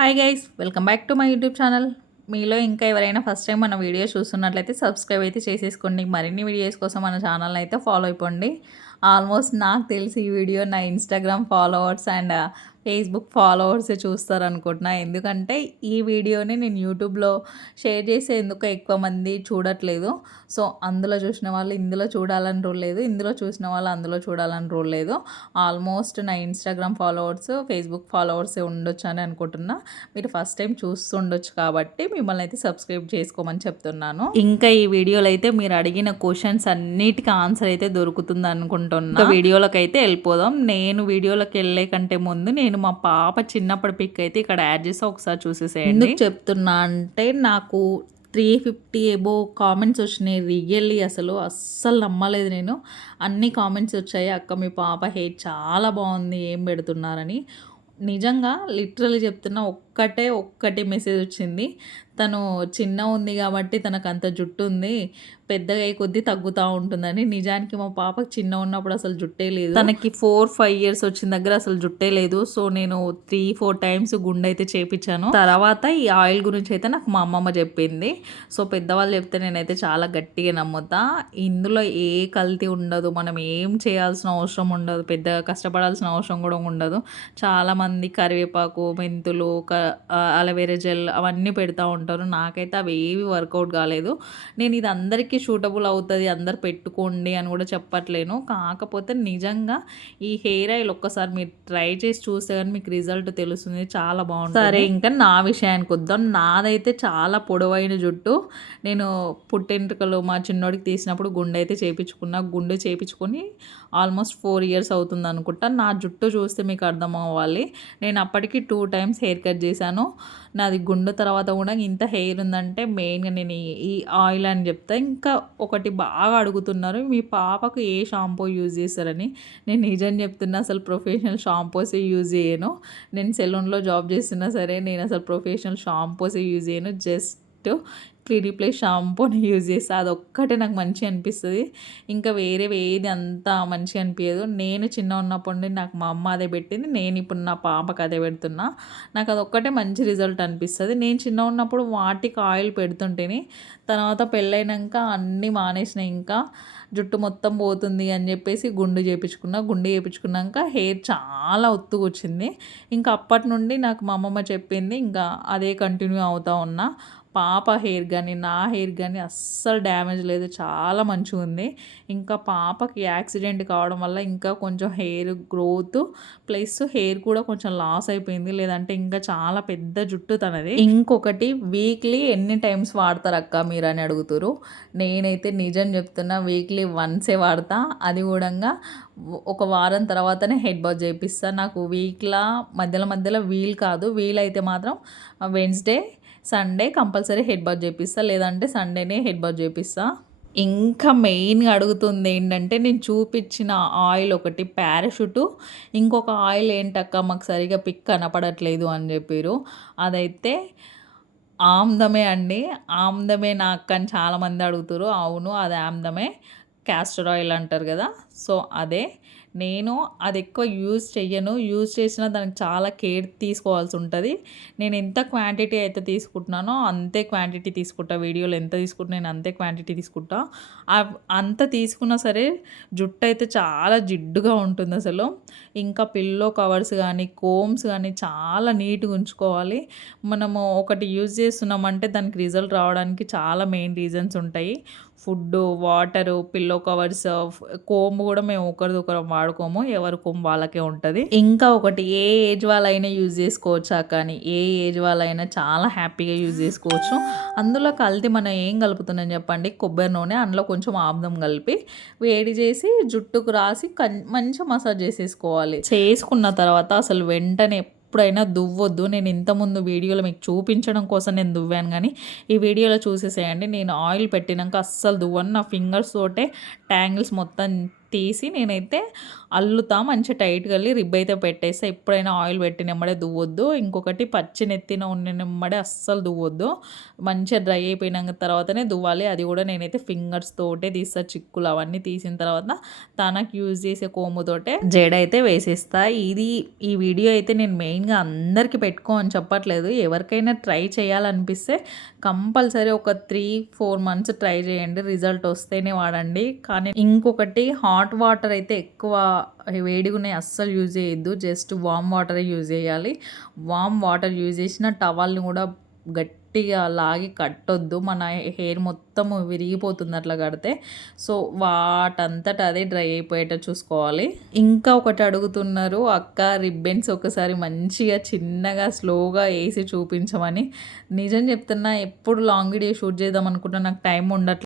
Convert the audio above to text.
Hi guys welcome back to my YouTube channel మీలో ఇంకా ఎవరైనా ఫస్ట్ టైం మన వీడియో చూస్తున్నట్లయితే సబ్స్క్రైబ్ అయితే చేసేసుకోండి. మరిన్ని వీడియోస్ కోసం మన ఛానల్ అయితే ఫాలో అయిపోండి. ఆల్మోస్ట్ నాకు తెలిసి ఈ వీడియో నా ఇన్స్టాగ్రామ్ ఫాలోవర్స్ అండ్ ఫేస్బుక్ ఫాలోవర్సే చూస్తారు అనుకుంటున్నా ఎందుకంటే ఈ వీడియోని నేను యూట్యూబ్లో షేర్ చేసే ఎందుకు ఎక్కువ మంది చూడట్లేదు. సో అందులో చూసిన వాళ్ళు ఇందులో చూడాలని రూల్ లేదు. ఇందులో చూసిన వాళ్ళు అందులో చూడాలని రూల్ లేదు. ఆల్మోస్ట్ నా ఇన్స్టాగ్రామ్ ఫాలోవర్స్ ఫేస్బుక్ ఫాలోవర్సే ఉండొచ్చు అని అనుకుంటున్నా. మీరు ఫస్ట్ టైం చూస్తుండొచ్చు కాబట్టి మిమ్మల్ని అయితే సబ్స్క్రైబ్ చేసుకోమని చెప్తున్నాను. ఇంకా ఈ వీడియోలో అయితే మీరు అడిగిన క్వశ్చన్స్ అన్నిటికీ ఆన్సర్ అయితే దొరుకుతుంది అనుకుంటున్నా. వీడియోలోకి అయితే వెళ్ళిపోదాం. నేను వీడియోలోకి వెళ్ళే కంటే ముందు నేను నేను మా పాప చిన్నప్పటి పిక్ అయితే ఇక్కడ యాడ్ చేసి ఒకసారి చూసేసేయండి. చెప్తున్నా అంటే నాకు త్రీ ఫిఫ్టీ ఎబో కామెంట్స్ వచ్చినాయి రియల్లీ అసలు అస్సలు నమ్మలేదు నేను. అన్ని కామెంట్స్ వచ్చాయి అక్క మీ పాప హెయిర్ చాలా బాగుంది ఏం పెడుతున్నారని. నిజంగా లిటరల్లీ చెప్తున్నా ఒక్కటే ఒక్కటి మెసేజ్ వచ్చింది. తను చిన్న ఉంది కాబట్టి తనకు అంత జుట్టు ఉంది. పెద్దగా అయ్యి కొద్దీ తగ్గుతూ ఉంటుందని. నిజానికి మా పాపకి చిన్న ఉన్నప్పుడు అసలు జుట్టే లేదు. తనకి ఫోర్ ఫైవ్ ఇయర్స్ వచ్చిన దగ్గర అసలు జుట్టే లేదు. సో నేను త్రీ ఫోర్ టైమ్స్ గుండె అయితే చేపించాను. తర్వాత ఈ ఆయిల్ గురించి అయితే నాకు మా అమ్మమ్మ చెప్పింది. సో పెద్దవాళ్ళు చెప్తే నేనైతే చాలా గట్టిగా నమ్ముతా. ఇందులో ఏ కల్తీ ఉండదు. మనం ఏం చేయాల్సిన అవసరం ఉండదు. పెద్దగా కష్టపడాల్సిన అవసరం కూడా ఉండదు. చాలామంది కరివేపాకు మెంతులు అలవేరా జెల్ అవన్నీ పెడతా ఉంటారు. నాకైతే అవి ఏవి వర్కౌట్ కాలేదు. నేను ఇది అందరికీ షూటబుల్ అవుతుంది అందరు పెట్టుకోండి అని కూడా చెప్పట్లేను. కాకపోతే నిజంగా ఈ హెయిర్ ఆయిల్ ఒక్కసారి మీరు ట్రై చేసి చూస్తే కానీ మీకు రిజల్ట్ తెలుస్తుంది. చాలా బాగుంటుంది. సరే ఇంకా నా విషయానికి వద్దాం. నాదైతే చాలా పొడవైన జుట్టు. నేను పుట్టెంట్రుకలు మా చిన్నోడికి తీసినప్పుడు గుండె అయితే చేపించుకున్నా. గుండె చేపించుకొని ఆల్మోస్ట్ ఫోర్ ఇయర్స్ అవుతుంది అనుకుంటా. నా జుట్టు చూస్తే మీకు అర్థం అవ్వాలి. నేను అప్పటికి టూ టైమ్స్ హెయిర్ కట్ చేశాను. నాది గుండు తర్వాత కూడా ఇంత హెయిర్ ఉందంటే మెయిన్గా నేను ఈ ఆయిల్ అని చెప్తా. ఇంకా ఒకటి బాగా అడుగుతున్నారు మీ పాపకు ఏ షాంపూ యూజ్ చేస్తారని. నేను నిజం చెప్తున్నా అసలు ప్రొఫెషనల్ షాంపూసే యూజ్ చేయను. నేను సెలూన్లో జాబ్ చేస్తున్నా సరే నేను అసలు ప్రొఫెషనల్ షాంపూసే యూజ్ చేయను. జస్ట్ క్లినిక్ ప్లస్ షాంపూని యూజ్ చేస్తా. అది ఒక్కటే నాకు మంచిగా అనిపిస్తుంది. ఇంకా వేరే ఏది అంత మంచిగా అనిపించదు నేను చిన్న ఉన్నప్పటి నుండి నాకు మా అమ్మ అదే పెట్టింది. నేను ఇప్పుడు నా పాపకు అదే పెడుతున్నా. నాకు అది ఒక్కటే మంచి రిజల్ట్ అనిపిస్తుంది. నేను చిన్న ఉన్నప్పుడు వాటికి ఆయిల్ పెడుతుంటేనే తర్వాత పెళ్ళైనాక అన్నీ మానేసిన ఇంకా జుట్టు మొత్తం పోతుంది అని చెప్పేసి గుండు చేయించుకున్నా గుండు చేయించుకున్నాక హెయిర్ చాలా ఒత్తుగా వచ్చింది. ఇంకా అప్పటి నుండి నాకు మా అమ్మమ్మ చెప్పింది. ఇంకా అదే కంటిన్యూ అవుతా ఉన్నా. పాప హెయిర్ కానీ నా హెయిర్ కానీ అస్సలు డ్యామేజ్ లేదు. చాలా మంచిగా ఉంది. ఇంకా పాపకి యాక్సిడెంట్ కావడం వల్ల ఇంకా కొంచెం హెయిర్ గ్రోత్ ప్లస్ హెయిర్ కూడా కొంచెం లాస్ అయిపోయింది. లేదంటే ఇంకా చాలా పెద్ద జుట్టు తనది. ఇంకొకటి వీక్లీ ఎన్ని టైమ్స్ వాడతారు అక్క మీరు అని అడుగుతారు నేనైతే నిజం చెప్తున్నా వీక్లీ వన్సే వాడతా. అది కూడా ఒక వారం తర్వాతనే హెడ్ బాత్ చేపిస్తాను నాకు వీక్లా మధ్యలో మధ్యలో వీల్ కాదు. వీల్ అయితే మాత్రం Wednesday Sunday compulsory head bath చేపిస్తా లేదంటే సండేనే హెడ్ బాత్ చేపిస్తా. ఇంకా మెయిన్గా అడుగుతుంది ఏంటంటే నేను చూపించిన ఆయిల్ ఒకటి పారాషూటు. ఇంకొక ఆయిల్ ఏంటక్క మాకు సరిగా పిక్ కనపడట్లేదు అని చెప్పారు అదైతే ఆమ్దమే అండి. ఆమ్దమే నాకు అని చాలామంది అడుగుతారు అవును అది ఆమ్దమే. క్యాస్టర్ ఆయిల్ అంటారు కదా. సో అదే. నేను అది ఎక్కువ యూజ్ చెయ్యను. యూజ్ చేసినా దానికి చాలా కేర్ తీసుకోవాల్సి ఉంటుంది. నేను ఎంత క్వాంటిటీ అయితే తీసుకుంటున్నానో అంతే క్వాంటిటీ తీసుకుంటా. వీడియోలో ఎంత తీసుకుంటా నేను అంతే క్వాంటిటీ తీసుకుంటా. అంత తీసుకున్నా సరే జుట్టు అయితే చాలా జిడ్డుగా ఉంటుంది అసలు. ఇంకా పిల్లో కవర్స్ కానీ కోమ్స్ కానీ చాలా నీట్గా ఉంచుకోవాలి. మనము ఒకటి యూజ్ చేస్తున్నామంటే దానికి రిజల్ట్ రావడానికి చాలా మెయిన్ రీజన్స్ ఉంటాయి. Food water pillow covers come కూడా మేము ఒకరిదొకరం వాడుకోము. ఎవరి కోమ్ వాళ్ళకే ఉంటుంది. ఇంకా ఒకటి ఏ ఏజ్ వాళ్ళైనా యూజ్ చేసుకోవచ్చా కానీ ఏ ఏజ్ వాళ్ళైనా చాలా హ్యాపీగా యూజ్ చేసుకోవచ్చు. అందులో కలిపి మనం ఏం కలుపుతున్నాం చెప్పండి? కొబ్బరి నూనె అందులో కొంచెం ఆముదం కలిపి వేడి చేసి జుట్టుకు రాసి మంచిగా మసాజ్ చేసేసుకోవాలి. చేసుకున్న తర్వాత అసలు వెంటనే ఎప్పుడైనా దువ్వొద్దు. నేను ఇంతకుముందు వీడియోలో మీకు చూపించడం కోసం నేను దువ్వాను కానీ ఈ వీడియోలో చూసేసేయండి. నేను ఆయిల్ పెట్టినాక అస్సలు దువ్వను. నా ఫింగర్స్ తోటే ట్యాంగిల్స్ మొత్తం తీసి నేనైతే అల్లుతా మంచి టైట్గా వెళ్ళి రిబ్ అయితే పెట్టేస్తా ఎప్పుడైనా ఆయిల్ పెట్టి నెమ్మడే దువ్వద్దు. ఇంకొకటి పచ్చి నెత్తిన ఉన్న నెమ్మడే అస్సలు దువ్వొద్దు. మంచిగా డ్రై అయిపోయినాక తర్వాతనే దువ్వాలి. అది కూడా నేనైతే ఫింగర్స్ తోటే తీస్తా చిక్కులు అవన్నీ తీసిన తర్వాత తనకు యూజ్ చేసే కోముతోటే జడ అయితే వేసేస్తా. ఇది ఈ వీడియో అయితే నేను మెయిన్గా అందరికీ పెట్టుకో అని చెప్పట్లేదు. ఎవరికైనా ట్రై చేయాలనిపిస్తే కంపల్సరీ ఒక త్రీ ఫోర్ మంత్స్ ట్రై చేయండి. రిజల్ట్ వస్తేనే వాడండి. కానీ ఇంకొకటి హాట్ హాట్ వాటర్ అయితే ఎక్కువ వేడిగా ఉన్నాయి అస్సలు యూజ్ చేయొద్దు. జస్ట్ వామ్ వాటర్ యూజ్ చేయాలి. వామ్ వాటర్ యూజ్ చేసిన టవల్ని కూడా గట్టిగా లాగి కట్టొద్దు. మన హెయిర్ మొత్తం విరిగిపోతుంది అట్లా కడితే. సో వాటంతట అదే డ్రై అయిపోయేట చూసుకోవాలి. ఇంకా ఒకటి అడుగుతున్నారు అక్క రిబ్బన్స్ ఒకసారి మంచిగా చిన్నగా స్లోగా వేసి చూపించమని. నిజం చెప్తున్నా ఎప్పుడు లాంగ్ వీడియో షూట్ చేద్దాం అనుకుంటున్నా నాకు టైం ఉండట్లేదు